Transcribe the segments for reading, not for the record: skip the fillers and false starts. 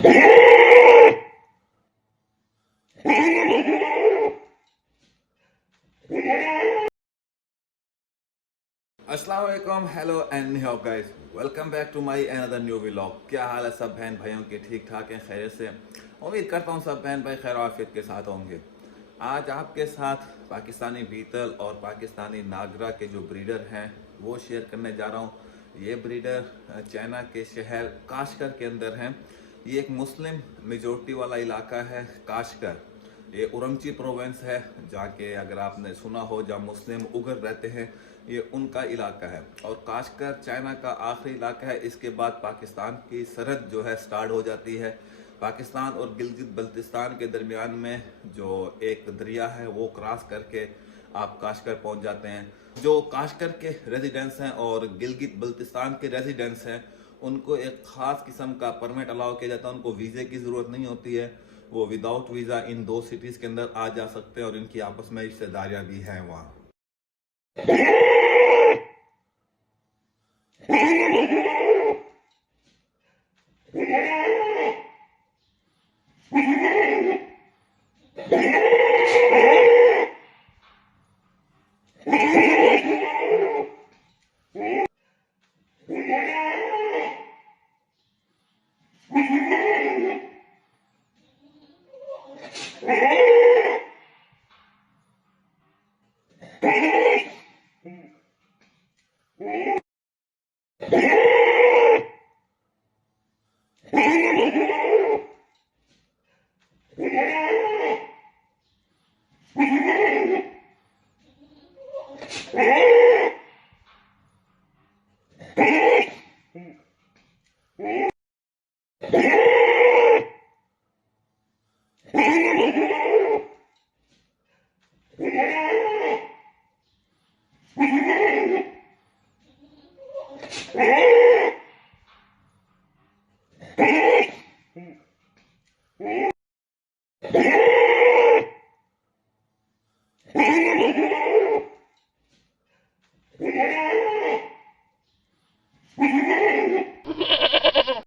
अस्सलाम वालेकुम, hello and how guys, welcome back to my another new vlog. क्या हाल है सब बहन भाइयों के? ठीक ठाक हैं, खैर से? उम्मीद करता हूँ सब बहन भाई खैर आफियत के साथ होंगे। आज आपके साथ पाकिस्तानी बीतल और पाकिस्तानी नागरा के जो ब्रीडर हैं वो शेयर करने जा रहा हूँ। ये ब्रीडर चाइना के शहर काशगर के अंदर हैं। ये एक मुस्लिम मेजोरिटी वाला इलाका है काशगर। ये उरमची प्रोविंस है, जाके अगर आपने सुना हो जहाँ मुस्लिम उगर रहते हैं, ये उनका इलाका है। और काशगर चाइना का आखिरी इलाका है। इसके बाद पाकिस्तान की सरहद जो है स्टार्ट हो जाती है। पाकिस्तान और गिलगित बल्तिस्तान के दरमियान में जो एक दरिया है वो क्रॉस करके आप काशगर पहुंच जाते हैं। जो काशगर के रेजिडेंट्स हैं और गिलगित बल्तिस्तान के रेजिडेंट्स हैं उनको एक ख़ास किस्म का परमिट अलाउ किया जाता है। उनको वीज़े की ज़रूरत नहीं होती है। वो विदाउट वीज़ा इन दो सिटीज़ के अंदर आ जा सकते हैं और इनकी आपस में रिश्तेदारियाँ भी हैं वहाँ।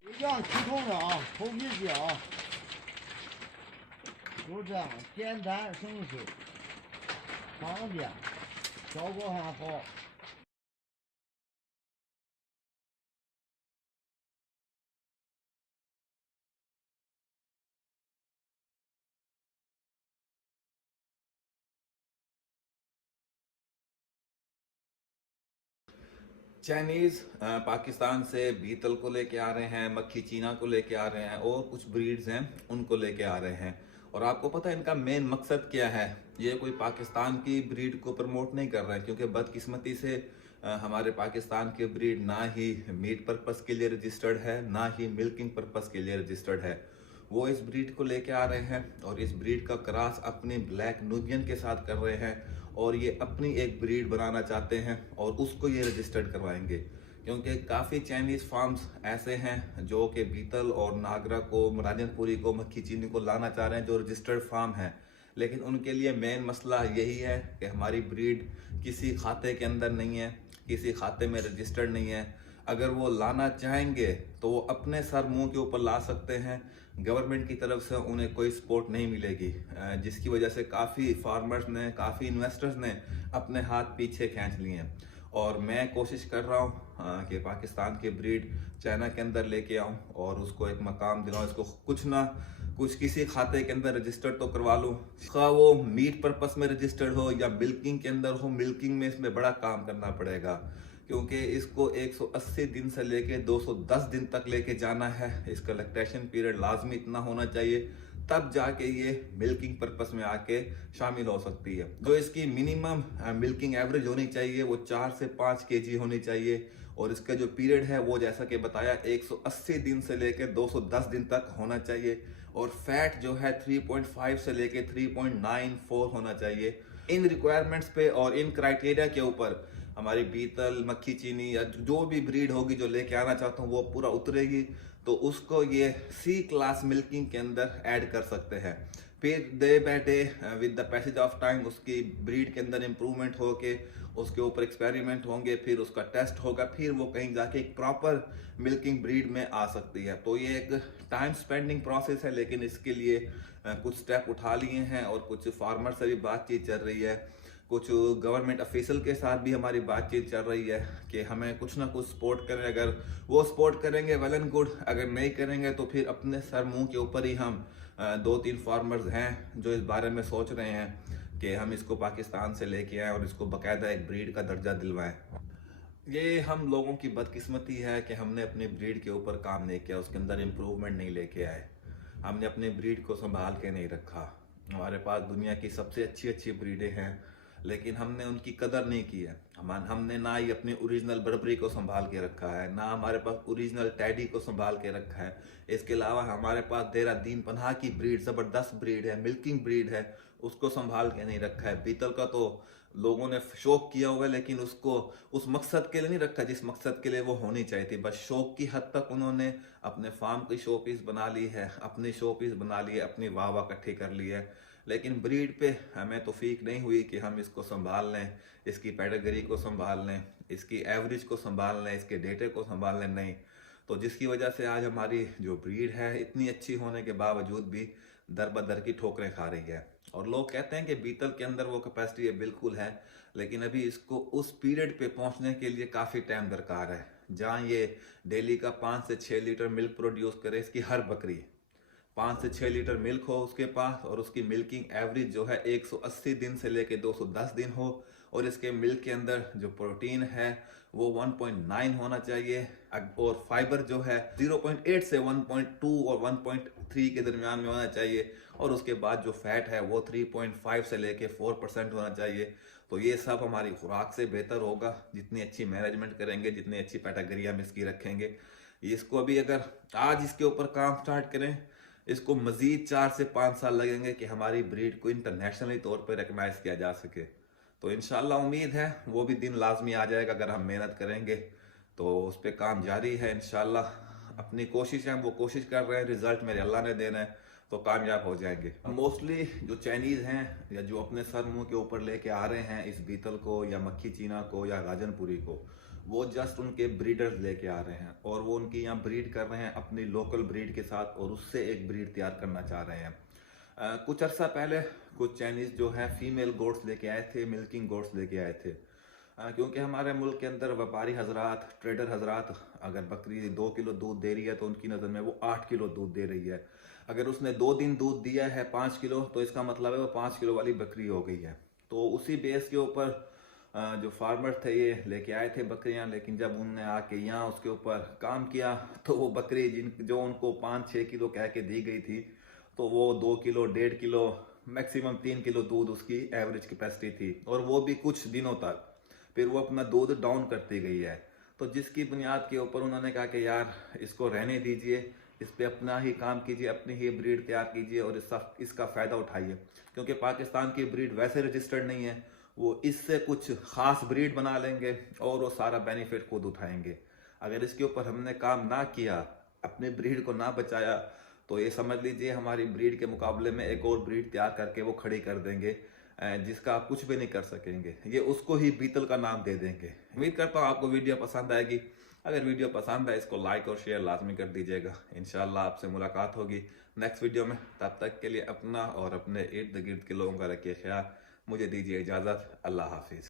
一样驱动的啊，头皮机啊，就这样，简单省事，方便，效果还好。चाइनीज़ पाकिस्तान से बीतल को लेके आ रहे हैं, मक्खी चीना को लेके आ रहे हैं और कुछ ब्रीड्स हैं उनको लेके आ रहे हैं। और आपको पता है इनका मेन मकसद क्या है? ये कोई पाकिस्तान की ब्रीड को प्रमोट नहीं कर रहे हैं, क्योंकि बदकिस्मती से हमारे पाकिस्तान के ब्रीड ना ही मीट पर्पस के लिए रजिस्टर्ड है, ना ही मिल्किंग पर्पस के लिए रजिस्टर्ड है। वो इस ब्रीड को लेके आ रहे हैं और इस ब्रीड का क्रॉस अपनी ब्लैक नूबियन के साथ कर रहे हैं और ये अपनी एक ब्रीड बनाना चाहते हैं और उसको ये रजिस्टर्ड करवाएंगे। क्योंकि काफ़ी चाइनीज़ फार्म्स ऐसे हैं जो कि बीतल और नागरा को, राजनपुरी को, मक्खी चीनी को लाना चाह रहे हैं जो रजिस्टर्ड फार्म है। लेकिन उनके लिए मेन मसला यही है कि हमारी ब्रीड किसी खाते के अंदर नहीं है, किसी खाते में रजिस्टर्ड नहीं है। अगर वो लाना चाहेंगे तो वो अपने सर मुंह के ऊपर ला सकते हैं, गवर्नमेंट की तरफ से उन्हें कोई सपोर्ट नहीं मिलेगी, जिसकी वजह से काफ़ी फार्मर्स ने, काफ़ी इन्वेस्टर्स ने अपने हाथ पीछे खींच लिए हैं। और मैं कोशिश कर रहा हूँ कि पाकिस्तान की ब्रीड चाइना के अंदर लेके आऊँ और उसको एक मकाम दिलाऊँ, इसको कुछ ना कुछ किसी खाते के अंदर रजिस्टर्ड तो करवा लूँ। खा वो मीट पर्पस में रजिस्टर्ड हो या मिल्किंग के अंदर हो, मिल्किंग में इसमें बड़ा काम करना पड़ेगा क्योंकि इसको 180 दिन से लेके 210 दिन तक लेके जाना है। इसका लैक्टेशन पीरियड लाजमी इतना होना चाहिए, तब जाके ये मिल्किंग पर्पस में आके शामिल हो सकती है। जो इसकी मिनिमम मिल्किंग एवरेज होनी चाहिए वो 4 से 5 केजी होनी चाहिए। और इसका जो पीरियड है वो जैसा कि बताया 180 दिन से लेके 210 दिन तक होना चाहिए। और फैट जो है 3.5 से लेके 3.94 होना चाहिए। इन रिक्वायरमेंट्स पे और इन क्राइटेरिया के ऊपर हमारी बीतल, मक्खी चीनी या जो भी ब्रीड होगी जो लेके आना चाहता हूँ वो पूरा उतरेगी, तो उसको ये सी क्लास मिल्किंग के अंदर ऐड कर सकते हैं। फिर day by day with the passage of time उसकी ब्रीड के अंदर इम्प्रूवमेंट हो के उसके ऊपर एक्सपेरिमेंट होंगे, फिर उसका टेस्ट होगा, फिर वो कहीं जाके एक प्रॉपर मिल्किंग ब्रीड में आ सकती है। तो ये एक टाइम स्पेंडिंग प्रोसेस है, लेकिन इसके लिए कुछ स्टेप उठा लिए हैं और कुछ फार्मर से भी बातचीत चल रही है, कुछ गवर्नमेंट ऑफिशियल के साथ भी हमारी बातचीत चल रही है कि हमें कुछ ना कुछ सपोर्ट करें। अगर वो सपोर्ट करेंगे वेल एंड गुड, अगर नहीं करेंगे तो फिर अपने सर मुंह के ऊपर ही हम 2-3 फार्मर्स हैं जो इस बारे में सोच रहे हैं कि हम इसको पाकिस्तान से लेके आए और इसको बाकायदा एक ब्रीड का दर्जा दिलवाएं। ये हम लोगों की बदकिस्मती है कि हमने अपनी ब्रीड के ऊपर काम नहीं किया, उसके अंदर इम्प्रूवमेंट नहीं लेके आए, हमने अपनी ब्रीड को संभाल के नहीं रखा। हमारे पास दुनिया की सबसे अच्छी अच्छी ब्रीडें हैं, लेकिन हमने उनकी कदर नहीं की है। हमने ना ही अपनी ओरिजिनल बर्बरी को संभाल के रखा है, ना हमारे पास ओरिजिनल टैडी को संभाल के रखा है। इसके अलावा हमारे पास देहरादून पनाह की ब्रीड, ज़बरदस्त ब्रीड है, मिल्किंग ब्रीड है, उसको संभाल के नहीं रखा है। बीतल का तो लोगों ने शौक किया हुआ है, लेकिन उसको उस मकसद के लिए नहीं रखा जिस मकसद के लिए वो होनी चाहिए थी। बस शौक की हद तक उन्होंने अपने फार्म की शो पीस बना ली है, अपनी शो पीस बना ली है, अपनी वाह वाह इकट्ठी कर ली है, लेकिन ब्रीड पे हमें तौफीक नहीं हुई कि हम इसको संभाल लें, इसकी पेडिग्री को संभाल लें, इसकी एवरेज को संभाल लें, इसके डेटे को संभाल लें। नहीं, तो जिसकी वजह से आज हमारी जो ब्रीड है इतनी अच्छी होने के बावजूद भी दर बदर की ठोकरें खा रही है। और लोग कहते हैं कि बीतल के अंदर वो कैपेसिटी है, बिल्कुल है, लेकिन अभी इसको उस पीरियड पे पहुंचने के लिए काफ़ी टाइम दरकार है जहाँ ये डेली का 5 से 6 लीटर मिल्क प्रोड्यूस करे। इसकी हर बकरी 5 से 6 लीटर मिल्क हो उसके पास, और उसकी मिल्किंग एवरेज जो है 180 दिन से लेके 210 दिन हो, और इसके मिल्क के अंदर जो प्रोटीन है वो 1.9 होना चाहिए, और फाइबर जो है 0.8 से 1.2 और 1.3 के दरमियान में होना चाहिए, और उसके बाद जो फैट है वो 3.5 से लेके 4% होना चाहिए। तो ये सब हमारी खुराक से बेहतर होगा जितनी अच्छी मैनेजमेंट करेंगे, जितनी अच्छी कैटेगरी हम इसकी रखेंगे। इसको अभी अगर आज इसके ऊपर काम स्टार्ट करें, इसको मजीद 4 से 5 साल लगेंगे कि हमारी ब्रीड को इंटरनेशनली तौर पर रिकग्नाइज किया जा सके। तो इंशाल्लाह उम्मीद है वो भी दिन लाजमी आ जाएगा अगर हम मेहनत करेंगे। तो उस पर काम जारी है इंशाल्लाह। अपनी कोशिश है, हम वो कोशिश कर रहे हैं, रिजल्ट मेरे अल्लाह ने देना है, तो कामयाब हो जाएंगे। मोस्टली जो चाइनीज़ हैं या जो अपने सर मुंह के ऊपर लेके आ रहे हैं इस बीतल को या मक्खी चीना को या राजनपुरी को, वो जस्ट उनके ब्रीडर्स लेके आ रहे हैं और वो उनकी यहाँ ब्रीड कर रहे हैं अपनी लोकल ब्रीड के साथ, और उससे एक ब्रीड तैयार करना चाह रहे हैं। कुछ अर्सा पहले कुछ चाइनीज़ जो है फीमेल गोट्स लेके आए थे, मिल्किंग गोट्स लेके आए थे, क्योंकि हमारे मुल्क के अंदर व्यापारी हजरात, ट्रेडर हजरात, अगर बकरी 2 किलो दूध दे रही है तो उनकी नज़र में वो 8 किलो दूध दे रही है। अगर उसने 2 दिन दूध दिया है 5 किलो, तो इसका मतलब है वो 5 किलो वाली बकरी हो गई है। तो उसी बेस के ऊपर जो फार्मर थे ये लेके आए थे बकरियां, लेकिन जब उनने आके यहाँ उसके ऊपर काम किया तो वो बकरी जो उनको 5-6 किलो कह के दी गई थी, तो वो 2 किलो 1.5 किलो मैक्सिमम 3 किलो दूध उसकी एवरेज कैपेसिटी थी, और वो भी कुछ दिनों तक। फिर वो अपना दूध डाउन करती गई है। तो जिसकी बुनियाद के ऊपर उन्होंने कहा कि यार इसको रहने दीजिए, इस पे अपना ही काम कीजिए, अपनी ही ब्रीड तैयार कीजिए और इसका फ़ायदा उठाइए, क्योंकि पाकिस्तान की ब्रीड वैसे रजिस्टर्ड नहीं है। वो इससे कुछ ख़ास ब्रीड बना लेंगे और वो सारा बेनिफिट खुद उठाएंगे। अगर इसके ऊपर हमने काम ना किया, अपनी ब्रीड को ना बचाया, तो ये समझ लीजिए हमारी ब्रीड के मुकाबले में एक और ब्रीड तैयार करके वो खड़ी कर देंगे, जिसका आप कुछ भी नहीं कर सकेंगे। ये उसको ही बीतल का नाम दे देंगे। उम्मीद करता हूँ आपको वीडियो पसंद आएगी। अगर वीडियो पसंद है इसको लाइक और शेयर लाजमी कर दीजिएगा। इंशाल्लाह आपसे मुलाकात होगी नेक्स्ट वीडियो में। तब तक के लिए अपना और अपने इर्द गिर्द के लोगों का रखिए ख्याल। मुझे दीजिए इजाज़त। अल्लाह हाफिज़।